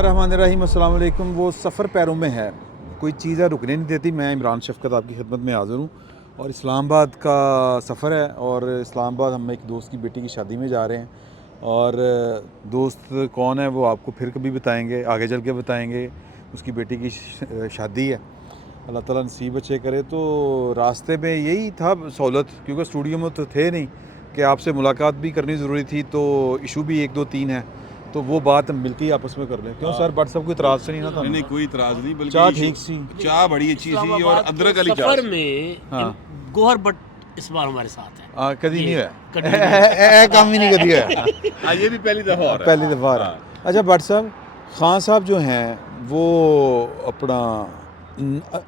बिस्मिल्लाहिर्रहमानिर्रहीम, अस्सलाम वालेकुम। वो सफ़र पैरों में है, कोई चीज़ है रुकने नहीं देती। मैं इमरान शफ़क़त आपकी खिदमत में हाज़िर हूँ और इस्लामाबाद का सफ़र है और इस्लामाबाद हम एक दोस्त की बेटी की शादी में जा रहे हैं और दोस्त कौन है वो आपको फिर कभी बताएंगे, आगे चल के बताएंगे। उसकी बेटी की शादी है, अल्लाह ताला नसीब अच्छे करे। तो रास्ते में यही था सहूलत, क्योंकि स्टूडियो में तो थे नहीं कि आपसे मुलाकात भी करनी ज़रूरी थी, तो इशू भी 1 2 3 है, तो वो बात मिलती है आपस में कर लें। क्यों सर, व्हाट्सएप कोई इतराज़ से नहीं ना था? नहीं कोई इतराज़ नहीं, बल्कि चाय ठीक सी, चाय बड़ी अच्छी सी और अदरक वाली चाय। सफर में हाँ। गोहर बट इस बार हमारे साथ है। कभी नहीं कभी हुआ काम ही नहीं कभी हुआ। हाँ, ये भी पहली दफ़ा हो रहा है। पहली दफ़ा आ रहा है। अच्छा भट्ट साहब, खान साहब जो हैं वो अपना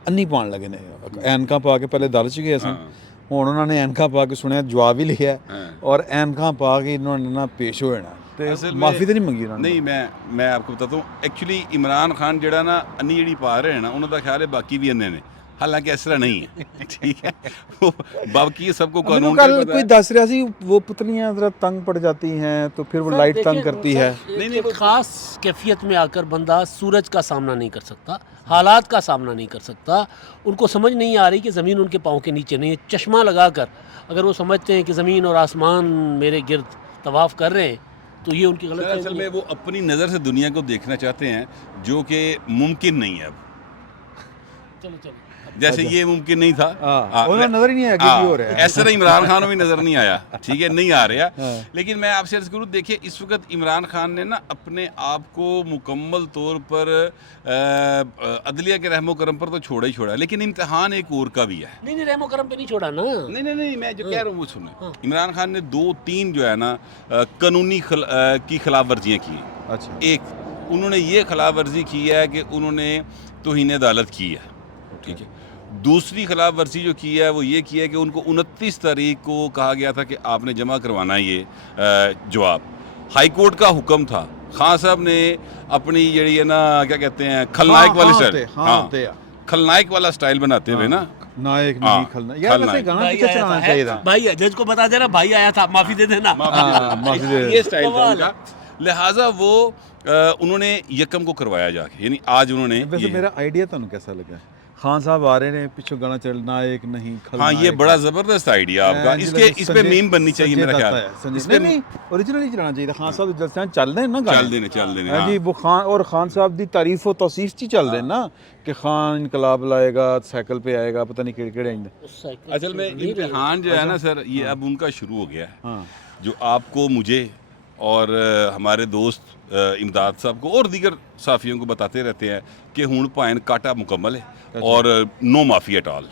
अन्नी पान लगे ने, ऐनका पा के पहले दल च गए सन, हुण उन्होंने ऐनका पा के सुनिया जवाब ही लिया और ऐनका पा के इन्होंने ना पेश हो जाना, तो माफ़ी तो नहीं मंगी उन्होंने? नहीं, मैं आपको बताता हूँ, एक्चुअली इमरान खान जड़ा ना अन्नी जी पा रहे हैं ना, उन्होंने ख्याल है बाकी भी अन्ने ने, हालांकि इस तरह नहीं है। ठीक है, बाकी सबको कानून का पता कोई है। दस रहा सी वो पुतलियाँ ज़रा तंग पड़ जाती हैं तो फिर वो लाइट तंग करती है। नहीं, एक खास कैफियत में आकर बंदा सूरज का सामना नहीं कर सकता, हालात का सामना नहीं कर सकता। उनको समझ नहीं आ रही कि ज़मीन उनके पाँव के नीचे नहीं है। चश्मा लगाकर अगर वो समझते हैं कि ज़मीन और आसमान मेरे गिर्द तवाफ़ कर रहे हैं, तो ये उनकी गलत असल में वो अपनी नज़र से दुनिया को देखना चाहते हैं, जो कि मुमकिन नहीं है अब। चलो जैसे ये मुमकिन नहीं था, उन्हें नज़र ही नहीं आया कि हो रहा है। ऐसा इमरान खान भी नज़र नहीं आया। ठीक है, नहीं आ रहा। लेकिन मैं आपसे अर्ज़ करूँ, देखिए इस वक्त इमरान खान ने ना अपने आप को मुकम्मल तौर पर अदलिया के रहमो करम पर तो छोड़ा ही छोड़ा, लेकिन इम्तिहान एक और का भी है। नहीं रहमो करम पे नहीं छोड़ा ना। नहीं, मैं जो कह रहा हूँ वो सुने। इमरान खान ने 2-3 जो है ना कानूनी की खिलाफ वर्जियाँ की। अच्छा। एक उन्होंने ये खिलाफ वर्जी की है कि उन्होंने तौहीन अदालत की है। ठीक है, दूसरी खिलाफ वर्जी जो की है वो ये की है कि उनको 29 तारीख को कहा गया था कि आपने जमा करवाना ये जवाब। हाई कोर्ट का हुक्म था। खान साहब ने अपनी जड़ी है ना, क्या कहते हैं, खलनायक वाली स्टाइल, खलनायक वाला स्टाइल बनाते हुए ना, नायक नहीं खलनायक, यार वैसे गाना पीछे चलाना चाहिए था। भाई जज को बता देना, भाई आया था, माफ़ी दे देना। माफ़ी दे। ये स्टाइल था उनका। लिहाजा वो उन्होंने यकम को करवाया जाके, यानी आज उन्होंने। वैसे मेरा आइडिया तो कैसा लगा? खान साहब आ रहे हैं, पीछे गाना चल नायक नहीं खलनायक। हाँ, ये बड़ा ज़बरदस्त आइडिया आपका। इस पे मीम बननी चाहिए मेरा ख्याल। नहीं, ओरिजिनल ही चलाना चाहिए था। खान साहब जलसे चल रहे हैं ना, चल देने हाँ जी। वो खान साहब दी तारीफ और तौसीफ ची चल रहे ना कि खान इनकलाब लाएगा, साइकिल पे आएगा, पता नहीं केड़े आएंगे। असल में इम्तिहान जो है ना सर, ये अब उनका शुरू हो गया है, जो आपको, मुझे और हमारे दोस्त इमदाद साहब को और दीगर साफियों को बताते रहते हैं कि हुण भाएं काटा मुकम्मल है और नो माफ़ी एट ऑल।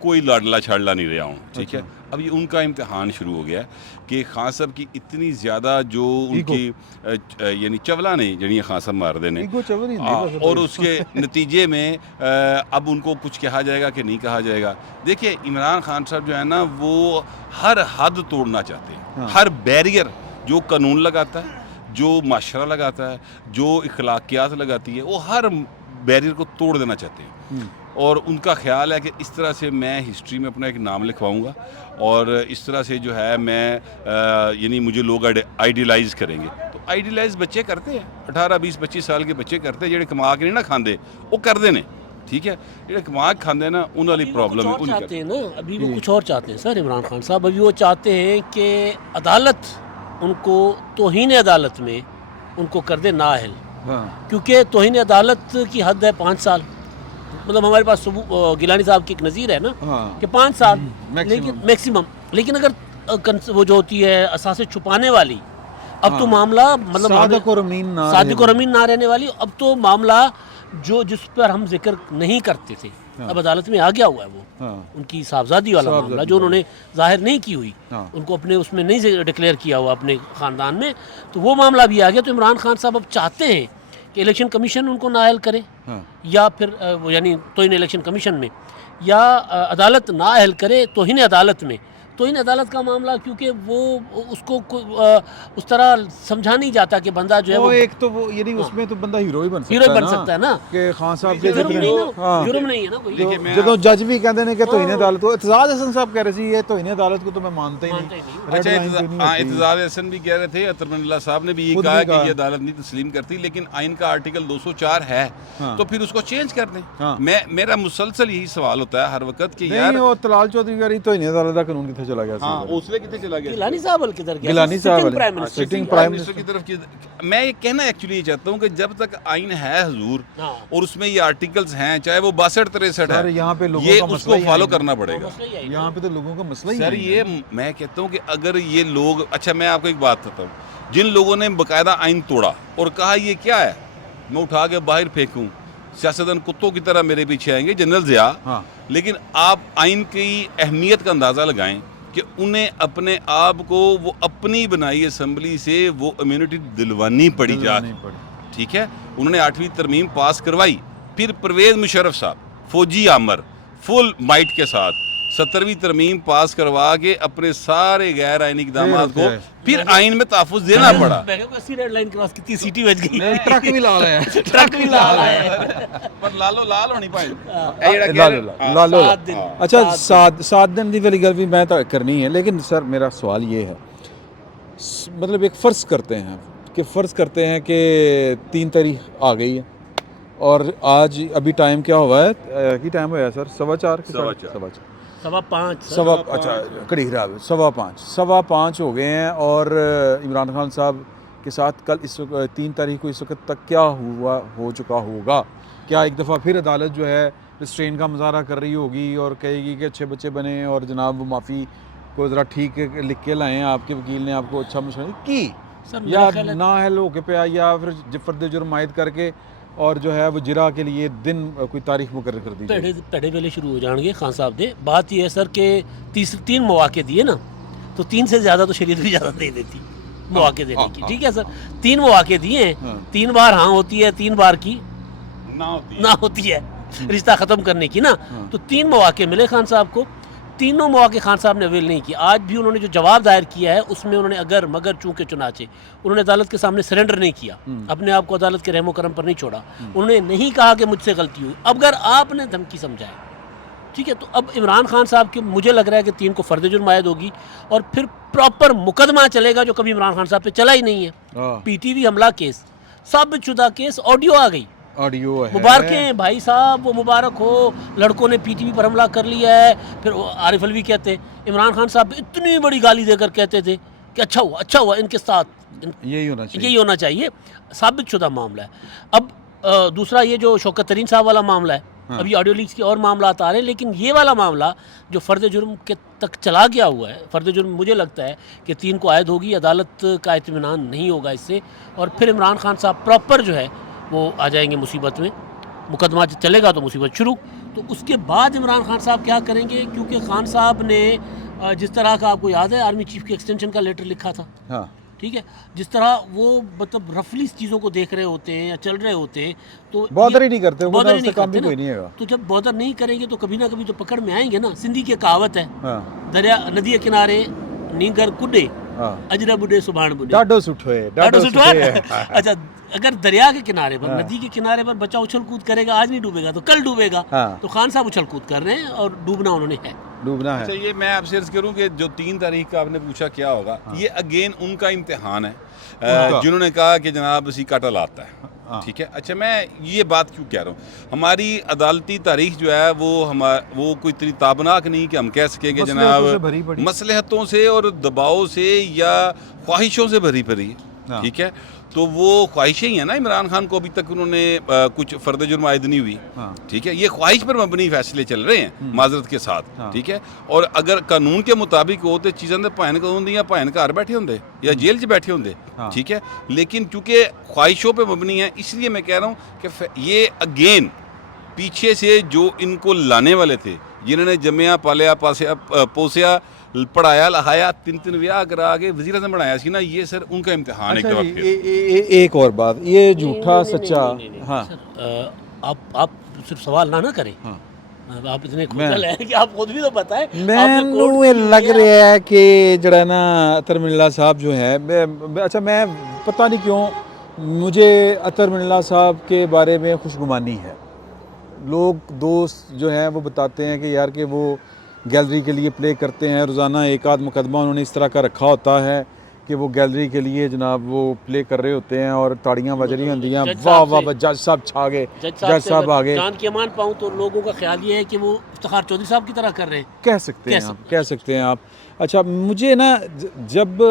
कोई लाडला छाड़ला नहीं रहा हूँ। ठीक है, अब ये उनका इम्तिहान शुरू हो गया है कि खान साहब की इतनी ज़्यादा जो उनकी यानी चवला ने जड़ी खान साहब मार देने, और उसके नतीजे में अब उनको कुछ कहा जाएगा कि नहीं कहा जाएगा। देखिए इमरान खान साहब जो है ना, वो हर हद तोड़ना चाहते हैं, हर बैरियर जो कानून लगाता है, जो माशरा लगाता है, जो इखलाकियात लगाती है, वो हर बैरियर को तोड़ देना चाहते हैं। और उनका ख्याल है कि इस तरह से मैं हिस्ट्री में अपना एक नाम लिखवाऊंगा और इस तरह से जो है मैं यानी मुझे लोग आइडियलाइज़ करेंगे। तो आइडियलाइज़ बच्चे करते हैं, 18 20 25 साल के बच्चे करते हैं, जेडे कमा के नहीं ना खाते वो करते हैं। ठीक है, जेडे कमा के खाते ना उन वाली प्रॉब्लम है। चाहते हैं ना, अभी वो कुछ और चाहते हैं सर इमरान खान साहब। अभी वो चाहते हैं कि अदालत उनको तौहीन अदालत में उनको कर दे नाअहल। क्योंकि तौहीन अदालत की हद है 5 साल। मतलब हमारे पास गिलानी साहब की एक नज़ीर है ना कि 5 साल, लेकिन मैक्सिमम। लेकिन अगर वो जो होती है असासे छुपाने वाली, अब तो मामला मतलब सादिक और अमीन ना रहने वाली, अब तो मामला जिस पर हम जिक्र नहीं करते थे अब अदालत में आ गया हुआ है। वो उनकी साहबजादी वाला मामला जो उन्होंने जाहिर नहीं की हुई, उनको अपने उसमें नहीं डिक्लेयर किया हुआ अपने ख़ानदान में, तो वो मामला भी आ गया। तो इमरान खान साहब अब चाहते हैं कि इलेक्शन कमीशन उनको नाअहल करे, या फिर यानी तौहीन इलेक्शन कमीशन में, या अदालत नाअहल करे तौहीन अदालत में, तौहीन अदालत का मामला, क्योंकि वो उसको उस तरह समझा नहीं जाता कि बंदा जो है वो वो एक तो वो यानी उसमें तो बंदा हीरो ही बन सकता हीरो है बन ना, सकता है ना, कि खान साहब के जुर्म नहीं ना, हाँ जुर्म नहीं है ना कोई। देखिए, मैं ਜਦੋਂ ਜੱਜ ਵੀ ਕਹਿੰਦੇ ਨੇ ਕਿ ਤੋਹੀਨ ਅਦਾਲਤ को एतजाज हसन साहब कह रहे थे ये तौहीन अदालत को तो मैं मानता ही मानता ही नहीं, नहीं। रेड अच्छा, लाइन पे नहीं हाँ, होती। इत्तेजाज हसन भी कह रहे थे, अतरमनिल्लाह साहब ने भी ये खुद कहा भी कि कहा। ये अदालत नहीं तस्लीम करती, लेकिन आइन का आर्टिकल 204 है हाँ। तो फिर उसको चेंज कर दें। हाँ। मेरा मुसलसल यही सवाल होता है हर वक्त कि नहीं यार वो तलाल चौधरी का तौहीन अदालत का कानून कितने चला गया हाँ, सी उसने कितने चला गया गिलानी साहब वाले किधर गया? गिलानी साहब Sitting वाले, Prime Minister Sitting थी। Prime मिनिस्टर की तरफ की मैं ये कहना एक्चुअली ये चाहता हूँ कि जब तक आइन है हजूर हाँ। और उसमें ये आर्टिकल्स हैं, चाहे वो 62-63 सर, है, यहाँ पे लोगों ये का मसला उसको ही फॉलो आइन है। करना पड़ेगा। मसला ही है। यहाँ पे तो लोगों का मसला ही सर नहीं है। ये मैं कहता हूँ कि अगर ये लोग, अच्छा मैं आपको एक बात बताता हूँ, जिन लोगों ने बाकायदा आइन तोड़ा और कहा ये क्या है, मैं उठा के बाहर फेंकूँ, सियासतदान कुत्तों की तरह मेरे पीछे आएंगे, जनरल ज़िया, हाँ। लेकिन आप आइन की अहमियत का अंदाज़ा लगाएं कि उन्हें अपने आप को वो अपनी बनाई असम्बली से वो इम्यूनिटी दिलवानी पड़ी जा, नहीं पड़ी। ठीक है, उन्होंने 8वीं तरमीम पास करवाई, फिर परवेज़ मुशर्रफ साहब फौजी आमर फुल माइट के साथ 17वीं तरमीम पास करवा के अपने सारे गैर आइनी इक़दामात को फिर आइन में तहफ़्फ़ुज़ देना पड़ा। मैं कहूँ अस्सी रेड लाइन क्रॉस कितनी सीटी बज गई, ट्रक भी लाल है ट्रक भी लाल है। पर लालो लाल होनी पाए लालो 7 दिन। अच्छा 7 दिन की वाली गल भी मैं तो करनी है, लेकिन सर मेरा सवाल ये है, मतलब एक फ़र्ज़ करते हैं कि 3 तारीख आ गई है और आज अभी टाइम क्या हुआ है कि टाइम हुआ है सर 4:15 अच्छा कड़ी खराब 5:15 हो गए हैं और इमरान खान साहब के साथ कल इस 3 तारीख को इस वक्त तक क्या हो चुका होगा? क्या एक दफ़ा फिर अदालत जो है रिस्ट्रेन का मुजाहरा कर रही होगी और कहेगी कि अच्छे बच्चे बने और जनाब वो माफ़ी को ज़रा ठीक लिख के लाएँ, आपके वकील ने आपको अच्छा मशवरा की या नाअहल होके पे या फिर फर्द जुर्म आयद करके और जो है वो जिरा के लिए दिन कोई तारीख मुकर्रर कर दीजिए। पहले वेले शुरू हो जाएंगे खान साहब दे। बात यह है सर कि 3 मौके दिए ना, तो 3 से ज़्यादा तो शरीयत भी ज़्यादा दे देती मौके देने की, ठीक है सर। 3 मौके दिए हैं, 3 बार हाँ होती है, 3 बार की ना होती है रिश्ता ख़त्म करने की ना, तो 3 मौके मिले खान साहब को। तीनों मौके खान साहब ने अवेल नहीं किया। आज भी उन्होंने जो जवाब दायर किया है उसमें उन्होंने अगर मगर चूंकि चुनाचे उन्होंने अदालत के सामने सरेंडर नहीं किया, अपने आप को अदालत के रहमो करम पर नहीं छोड़ा। उन्होंने नहीं कहा कि मुझसे गलती हुई। अब अगर आपने धमकी समझाए, ठीक है, तो अब इमरान खान साहब के मुझे लग रहा है कि 3 को फर्द जुर्म आयद होगी और फिर प्रॉपर मुकदमा चलेगा जो कभी इमरान खान साहब पे चला ही नहीं है। PTV हमला केस, साबितशुदा केस, ऑडियो आ गई, ऑडियो है। मुबारक हैं भाई साहब, वो मुबारक हो, लड़कों ने PTV पर हमला कर लिया है। फिर आरिफ अलवी कहते इमरान खान साहब इतनी बड़ी गाली देकर कहते थे कि अच्छा हुआ इनके साथ यही होना चाहिए। साबितशुदा मामला है। अब दूसरा ये जो शौकत तरीन साहब वाला मामला है, अभी ऑडियो लीक्स के और मामला आ रहे हैं, लेकिन ये वाला मामला जो फ़र्द जुर्म के तक चला गया हुआ है, फ़र्द जुर्म मुझे लगता है कि 3 को आयद होगी, अदालत का इत्मीनान नहीं होगा इससे, और फिर इमरान खान साहब प्रॉपर जो है वो आ जाएंगे मुसीबत में। मुकदमा चलेगा तो मुसीबत शुरू, तो उसके बाद इमरान खान साहब क्या करेंगे? क्योंकि खान साहब ने जिस तरह का, आपको याद है, आर्मी चीफ के एक्सटेंशन का लेटर लिखा था, हाँ, ठीक है, जिस तरह वो मतलब रफली चीज़ों को देख रहे होते हैं या चल रहे होते हैं, तो बॉदर ही नहीं करते, बॉदर नहीं करते ना, कोई नहीं है। तो जब बॉदर नहीं करेंगे तो कभी ना कभी तो पकड़ में आएंगे ना। सिंधी की कहावत है, दरिया नदी के किनारे नीगर कुडे अजरा बुडे सुभान बुडे, डाडो सुठो है। अच्छा, अगर दरिया के किनारे पर, नदी के किनारे पर बच्चा उछल कूद करेगा, आज नहीं डूबेगा तो कल डूबेगा। तो खान साहब उछल कूद कर रहे हैं और डूबना उन्होंने है, डूबना है। अच्छा, ये मैं आपसे अर्ज करूं कि जो 3 तारीख का आपने पूछा क्या होगा, ये अगेन उनका इम्तिहान है जिन्होंने कहा कि जनाब इसी काटल आता है, ठीक है। अच्छा, मैं ये बात क्यों कह रहा हूँ, हमारी अदालती तारीख जो है वो कोई इतनी ताबनाक नहीं कि हम कह सकें कि जनाब मसलहतों से और दबाव से या ख्वाहिशों से भरी पड़ी है, ठीक है। तो वो ख्वाहिशें ही हैं ना, इमरान खान को अभी तक उन्होंने कुछ फर्द जुर्म आयद नहीं हुई, ठीक है। ये ख्वाहिश पर मबनी फैसले चल रहे हैं माजरत के साथ, ठीक है। और अगर कानून के मुताबिक हो तो चीज़ें तो भाएं कानून दी भाएं घर बैठे होंगे या जेल 'च बैठे होंगे, ठीक है। लेकिन चूँकि ख्वाहिशों पर मबनी है, इसलिए मैं कह रहा हूँ कि ये अगेन पीछे से जो इनको लाने वाले थे, जिन्होंने जमिया पालिया पोसिया पढ़ाया लिखाया 3 ब्याह करा के वज़ीर आज़म बनाया सी ना, ये सर उनका इम्तिहान। अच्छा, एक और बात, ये झूठा सच्चा, हाँ, आप सिर्फ सवाल ना करें, अब आप इतने खुशल हैं कि आप खुद भी तो बताएं। ਮੈਨੂੰ ਇਹ ਲੱਗ ਰਿਹਾ ਹੈ ਕਿ ਜਿਹੜਾ ਨਾ अतर मिल्ला साहब जो है अच्छा मैं पता नहीं क्यों मुझे अतर मिल्ला साहब के बारे में खुशगुमानी है। लोग दोस्त जो हैं वो बताते हैं कि यार कि वो गैलरी के लिए प्ले करते हैं, रोज़ाना एक आध मुकदमा उन्होंने इस तरह का रखा होता है कि वो गैलरी के लिए जनाब वो प्ले कर रहे होते हैं और ताड़ियाँ बज रही होती हैं, वाह वाह वाह, जज साहब छा गए, जज साहब आ गए। जान के मान पाऊँ तो लोगों का ख्याल ये है कि वो इफ्तिखार चौधरी साहब की तरह कर रहे हैं। कह सकते हैं आप, कह सकते हैं आप। अच्छा मुझे ना जब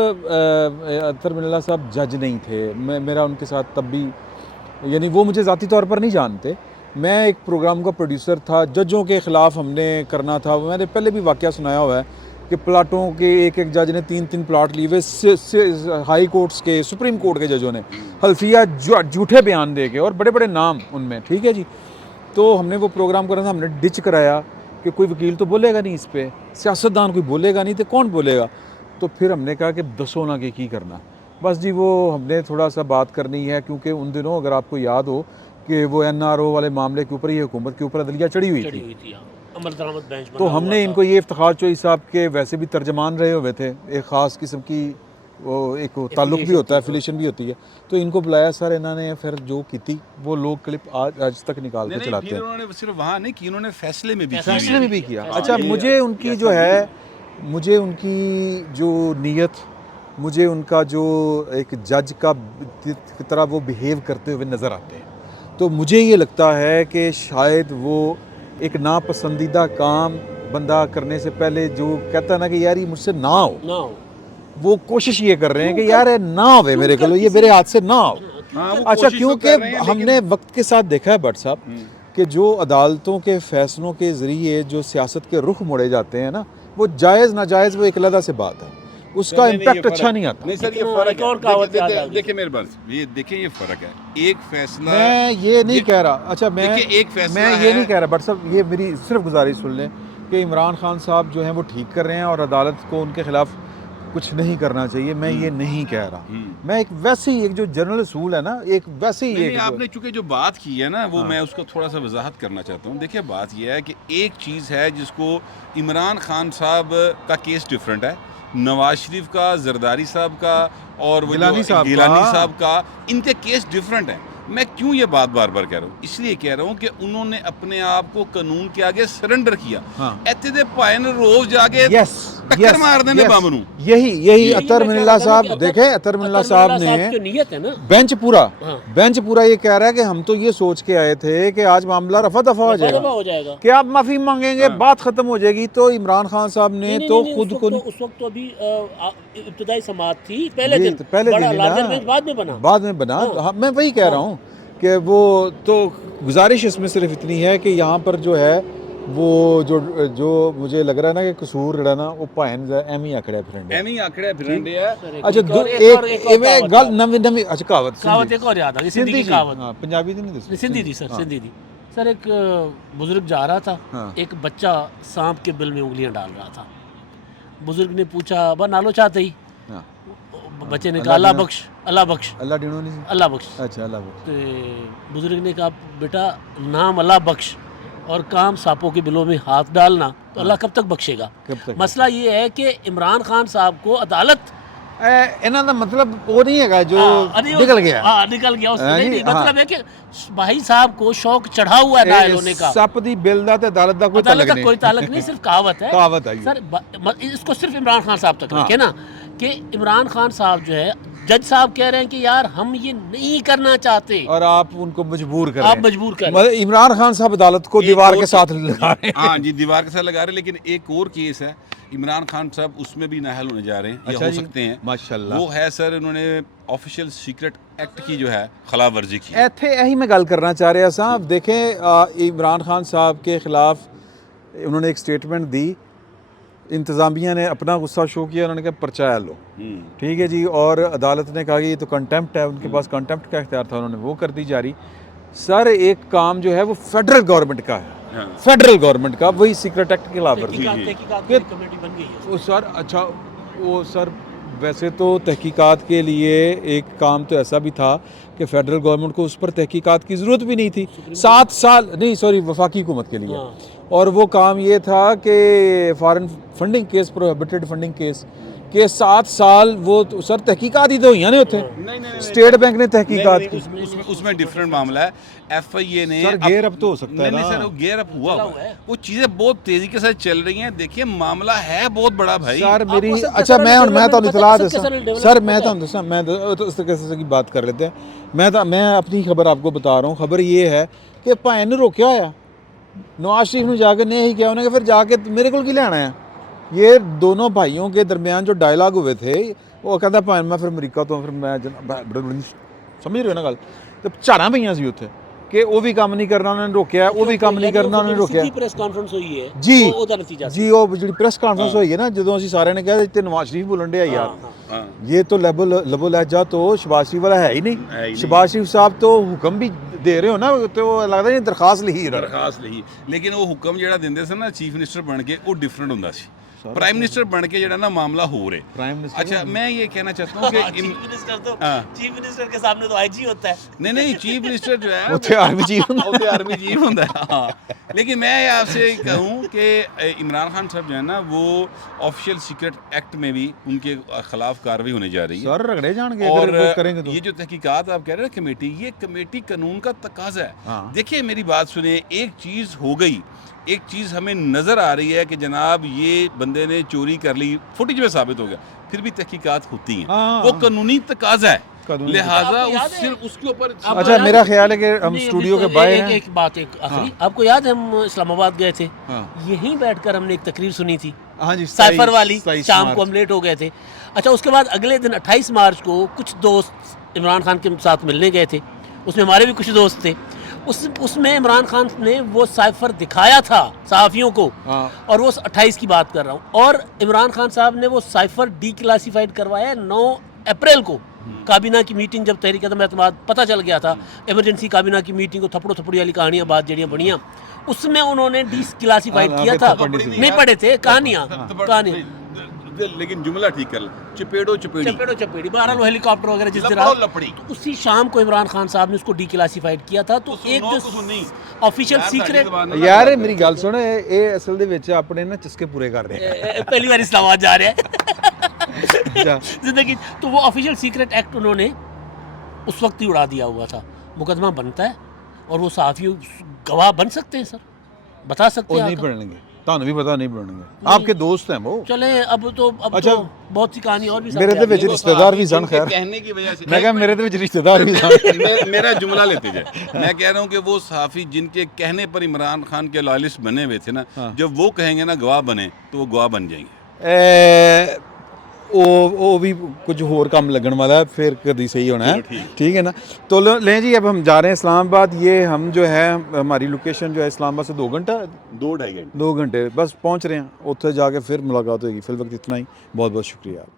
अतर मिल्ला साहब जज नहीं थे, मेरा उनके साथ तब भी यानी वो मुझे ज़ाती तौर पर नहीं जानते, मैं एक प्रोग्राम का प्रोड्यूसर था, जजों के ख़िलाफ़ हमने करना था। मैंने पहले भी वाक़या सुनाया हुआ है कि प्लाटों के एक एक जज ने 3-3 प्लाट लिए हुए, हाई कोर्ट्स के, सुप्रीम कोर्ट के जजों ने हल्फिया झूठे बयान दे के, और बड़े बड़े नाम उनमें, ठीक है जी। तो हमने वो प्रोग्राम करा था, हमने डिच कराया कि कोई वकील तो बोलेगा नहीं इस पर, सियासतदान कोई बोलेगा नहीं तो कौन बोलेगा। तो फिर हमने कहा कि दसों ना की करना, बस जी वो हमने थोड़ा सा बात करनी है, क्योंकि उन दिनों अगर आपको याद हो कि वो NRO वाले मामले के ऊपर ही हुकूमत के ऊपर अदलिया चढ़ी हुई थी। अमल दरामद बेंच तो हमने इनको ये इफ्तिखार चौधरी साहब के वैसे भी तर्जमान रहे हुए थे, एक ख़ास किस्म की वो एक ताल्लुक भी होता है, एफिलिएशन भी होती है। तो इनको बुलाया सर, इन्होंने फिर जो की थी वो लोग क्लिप आज तक निकाल के चलाते हैं। उन्होंने सिर्फ वहाँ नहीं की, उन्होंने फैसले में भी किया। अच्छा मुझे उनकी जो है, मुझे उनकी जो नीयत, मुझे उनका जो एक जज का की तरह वो बिहेव करते हुए नज़र आते हैं, तो मुझे ये लगता है कि शायद वो एक नापसंदीदा काम बंदा करने से पहले जो कहता है ना कि यार ये मुझसे ना हो, वो कोशिश ये कर रहे हैं कि यार ना होवे मेरे को, ये मेरे हाथ से ना हो। अच्छा क्योंकि हमने वक्त के साथ देखा है भट्ट साहब कि जो अदालतों के फैसलों के ज़रिए जो सियासत के रुख मोड़े जाते हैं ना, वो जायज़ नाजायज़ वो एक अलग से बात है, उसका इम्पैक्ट अच्छा नहीं आता। नहीं सर, ये फर्क है। देखिए मेरे पास ये देखिए ये फर्क है, एक फैसला, मैं ये नहीं कह रहा, अच्छा मैं एक फैसला मैं ये नहीं कह रहा, बट साहब ये मेरी सिर्फ गुजारिश सुन लें कि इमरान खान साहब जो हैं वो ठीक कर रहे हैं और अदालत को उनके खिलाफ कुछ नहीं करना चाहिए, मैं ये नहीं कह रहा। मैं एक वैसे ही एक जो जनरल असूल है ना, एक वैसे ही एक आपने चूंकि जो बात की है ना वो मैं उसको थोड़ा सा वजाहत करना चाहता हूँ। देखिए बात यह है कि एक चीज़ है जिसको इमरान खान साहब का केस डिफरेंट है, नवाज शरीफ का, जरदारी साहब का और गिलानी साहब का, इनके केस डिफरेंट हैं। मैं क्यों ये बात बार बार कह रहा हूँ, इसलिए कह रहा हूँ कि उन्होंने अपने आप को कानून के आगे सरेंडर किया। इत्थे दे भाई ने रोज जाके टक्कर मार देने बामनू, यही अतर मिल्ला साहब, देखे अतर मिल्ला साहब ने बेंच पूरा ये कह रहा है कि हम तो ये सोच के आए थे कि आज मामला रफा दफा हो जाएगा कि आप माफी मांगेंगे, बात खत्म हो जाएगी। तो इमरान खान साहब ने तो खुद को उस वक्त तो अभी इब्तिदाई समाअत थी, पहले दिन बाद में बना। मैं वही कह रहा हूँ कि वो तो गुजारिश इसमें सिर्फ इतनी है कि यहाँ पर जो है वो जो मुझे लग रहा है ना कि कसूर जड़ा ना वो भाएन एम ही आकड़े फिरन है। अच्छा एक गल नवी अच्छा कहावत एक और याद आ गई, सिंधी की कहावत। हां पंजाबी दी नहीं, सिंधी दी सर एक बुजुर्ग जा रहा था, एक बच्चा सांप के बिल में उंगलियां डाल रहा था। बुजुर्ग ने पूछा बा नालो चाहते ही, बच्चे ने कहा अल्लाह बख्श अल्लाह बख्श। अच्छा अल्लाह बख्श। तो बुजुर्ग ने कहा बेटा नाम अल्लाह बख्श और काम सांपों के बिलों में हाथ डालना, तो अल्लाह कब तक बख्शेगा। मसला ये है कि इमरान खान साहब को अदालत इन्हों का मतलब वो नहीं है जो निकल गया उससे मतलब है कि भाई साहब को शौक चढ़ा हुआ है नायल होने का। सप दी बिल दा ते अदालत दा कोई ताल्लुक नहीं, सिर्फ कहावत है सर। इसको सिर्फ इमरान खान साहब तक रखे ना कि इमरान खान साहब जो है, जज साहब कह रहे हैं कि यार हम ये नहीं करना चाहते और आप उनको मजबूर कर रहे हैं। आप मजबूर कर रहे हैं। इमरान खान साहब अदालत को दीवार के साथ लगा रहे हैं। हाँ जी, दीवार के साथ लगा रहे हैं। लेकिन एक और केस है, इमरान खान साहब उसमें भी नाहल होने जा रहे हैं। अच्छा हो सकते हैं माशाल्लाह। वो है सर, इन्होंने ऑफिशियल सीक्रेट एक्ट की जो है खिलाफ वर्जी की। इत्थे यही मैं गल करना चाह रहा साहब। देखें इमरान खान साहब के खिलाफ उन्होंने एक स्टेटमेंट दी, इंतज़ामिया ने अपना गुस्सा शो किया, उन्होंने कहा पर्चा लो, ठीक है जी। और अदालत ने कहा कि ये तो कंटेम्प्ट है, उनके पास कंटेम्प्ट का इख्तियार था, उन्होंने वो कर दी जारी। सर एक काम जो है वो फेडरल गवर्नमेंट का है, फेडरल गवरनमेंट का, वही सीक्रेट एक्ट के खिलाफ वर्जी। वो सर अच्छा वो सर वैसे तो तहकीकात के लिए एक काम तो ऐसा भी था कि फ़ेडरल गवर्नमेंट को उस पर तहकीकात की ज़रूरत भी नहीं थी, 7 साल नहीं, सॉरी, वफाकी हुकूमत के लिए। और वो काम ये था कि foreign funding case, prohibited funding case के 7 साल वो तो सर तहकीकात ही तो हुई ने उत्थे, स्टेट बैंक ने तहकीकात की। उसमें डिफरेंट मामला है। FIA ने सर गेयर अप तो हो सकता है नहीं ना। सर, वो गेयर अप हुआ है, वो चीज़ें बहुत तेज़ी के साथ चल रही हैं। देखिए मामला है बहुत बड़ा भाई। सर मेरी आपको सबसे अच्छा, सारा मैं तो development इतला पता है, सबसे दसा सारा development सर, मैं पता तो दसा, मैं तो इस तरह की बात कर लेते हैं। मैं अपनी खबर आपको बता रहा हूँ। खबर ये है कि भाई ने रोकया होया, नवाज शरीफ ने जाके नहीं ही किया, उन्होंने फिर जाके मेरे को की लेना है। ये दोनों भाइयों के दरमियान जो डायलॉग हुए थे, वो कहता भाई मैं फिर अमरीका तो फिर मैं समझ रहे हो ना गल, तो झाड़ा पईयां सी उत्थे कि वो भी काम नहीं करना उन्होंने रोकया, वो भी काम नहीं करना उन्होंने रोकया। प्रेस कॉन्फ्रेंस हुई है जी ਉਹਦਾ ਨਤੀਜਾ जी, वो जी प्रेस कॉन्फ्रेंस होई है ना, ਜਦੋਂ ਅਸੀਂ ਸਾਰਿਆਂ ਨੇ ਕਿਹਾ ਤੇ ਨਵਾਜ਼ ਸ਼ਰੀਫ बोलन डे यार, ये तो लबो लहजा तो शहबाज शरीफ वाला है ही नहीं। शहबाज शरीफ साहब तो हुक्म भी दे रहे हो ना, तो लगता नहीं दरखास्त लिखी दरखास्त लिखी, लेकिन वो हुक्म ਜਿਹੜਾ ਦਿੰਦੇ ਸੀ ਨਾ ਚੀਫ ਮਿਨਿਸਟਰ ਬਣ ਕੇ, ਉਹ ਡਿਫਰੈਂਟ ਹੁੰਦਾ ਸੀ। प्राइम मिनिस्टर बन के ਜਿਹੜਾ ना मामला हो रहे। प्राइम मिनिस्टर अच्छा, मैं ये कहना चाहता हूँ कि चीफ मिनिस्टर के सामने तो IG होता है। नहीं चीफ मिनिस्टर जो है ਉੱਥੇ ਆਰਮੀ ਚੀਫ वो आर्मी चीफ होता है। हाँ, लेकिन मैं आपसे कहूँ कि इमरान खान साहब जो है ना, वो ऑफिशियल सीक्रेट एक्ट में भी उनके खिलाफ कार्रवाई होने जा रही है। सर रगड़े जाएंगे और अगर वो करेंगे तो। ये जो तहकीकात आप कह रहे हैं कमेटी, ये कमेटी कानून का तकाजा है। हाँ। देखिए मेरी बात सुनिए, एक चीज़ हो गई, एक चीज़ हमें नज़र आ रही है कि जनाब ये बंदे ने चोरी कर ली, फुटेज में साबित हो गया, फिर भी तहकीकात होती हैं। हाँ, वो हाँ। कानूनी तकाजा है, कानूनी लिहाजा आपको याद है? सिर्फ उसके ऊपर अच्छा, मेरा ख्याल है कि हम स्टूडियो के बाहर हैं। एक बात, एक आखिरी, आपको याद है हम इस्लामाबाद गए थे, हाँ। यहीं बैठकर हमने एक तकरीर सुनी थी हाँ जी, साइफर वाली, 27 शाम को हम लेट हो गए थे। अच्छा, उसके बाद अगले दिन 28 मार्च को कुछ दोस्त इमरान खान के साथ मिलने गए थे, उसमें हमारे भी कुछ दोस्त थे। उसमें इमरान खान ने वो साइफर दिखाया था सहाफ़ियों को, हाँ। और वो 28 की बात कर रहा हूँ, और इमरान खान साहब ने वो साइफर डीक्लासिफाइड करवाया 9 अप्रैल को। काबीना की मीटिंग जब तहरीक अदम एतमाद पता चल गया था, इमरजेंसी काबीना की मीटिंग को थपड़ो थपड़ी वाली कहानियाँ बात जड़ियाँ बढ़ियाँ, उसमें उन्होंने डीक्लासिफाइड किया था। नहीं पढ़े थे कहानियाँ, लेकिन जुमला ठीक कर, चपेड़ो चपेड़ी, चपेड़ो चपेड़ी, बहरहाल वो हेलीकॉप्टर वगैरह जिस तरह लपड़ो लपड़ी। तो उसी शाम को इमरान खान साहब ने उसको डीक्लासिफाइड किया था। तो एक जो ऑफिशियल सीक्रेट, यार मेरी गल सुन, ये असल दे विच अपने ना चस्के पूरे कर रहे हैं। पहली बार इस्लामाबाद जा रहे हैं अच्छा। जिंदगी। तो वो ऑफिशियल सीक्रेट एक्ट उन्होंने उस वक्त ही उड़ा दिया हुआ था। मुकदमा बनता है और वो सहाफ़ी गवाह बन सकते हैं, सर बता सकते वो हैं। नहीं पढ़ेंगे, ਤੁਹਾਨੂੰ भी पता नहीं पढ़ेंगे, आपके दोस्त हैं वो। चले अब तो अच्छा, तो बहुत सी कहानी और भी मेरे तो विच रिश्तेदार भी सन, खैर कहने की वजह से मैं कहा मेरे तो विच रिश्तेदार भी सन। मेरा जुमला लेते जाए, मैं कह रहा हूँ कि वो सहाफ़ी जिनके कहने पर इमरान खान के लॉयलिस्ट बने हुए थे ना, जब वो कहेंगे ना गवाह बने, तो वो गवाह बन जाएंगे। वो भी कुछ होर काम लगन वाला है, फिर कभी सही होना है। ठीक है ना, तो लें जी, अब हम जा रहे हैं इस्लामाबाद। ये हम जो है, हमारी लोकेशन जो है इस्लामाबाद से 2 घंटा 2-2.5 घंटे 2 घंटे बस पहुंच रहे हैं, उत्थे जाके फिर मुलाकात होगी। फिर वक्त इतना ही, बहुत बहुत शुक्रिया।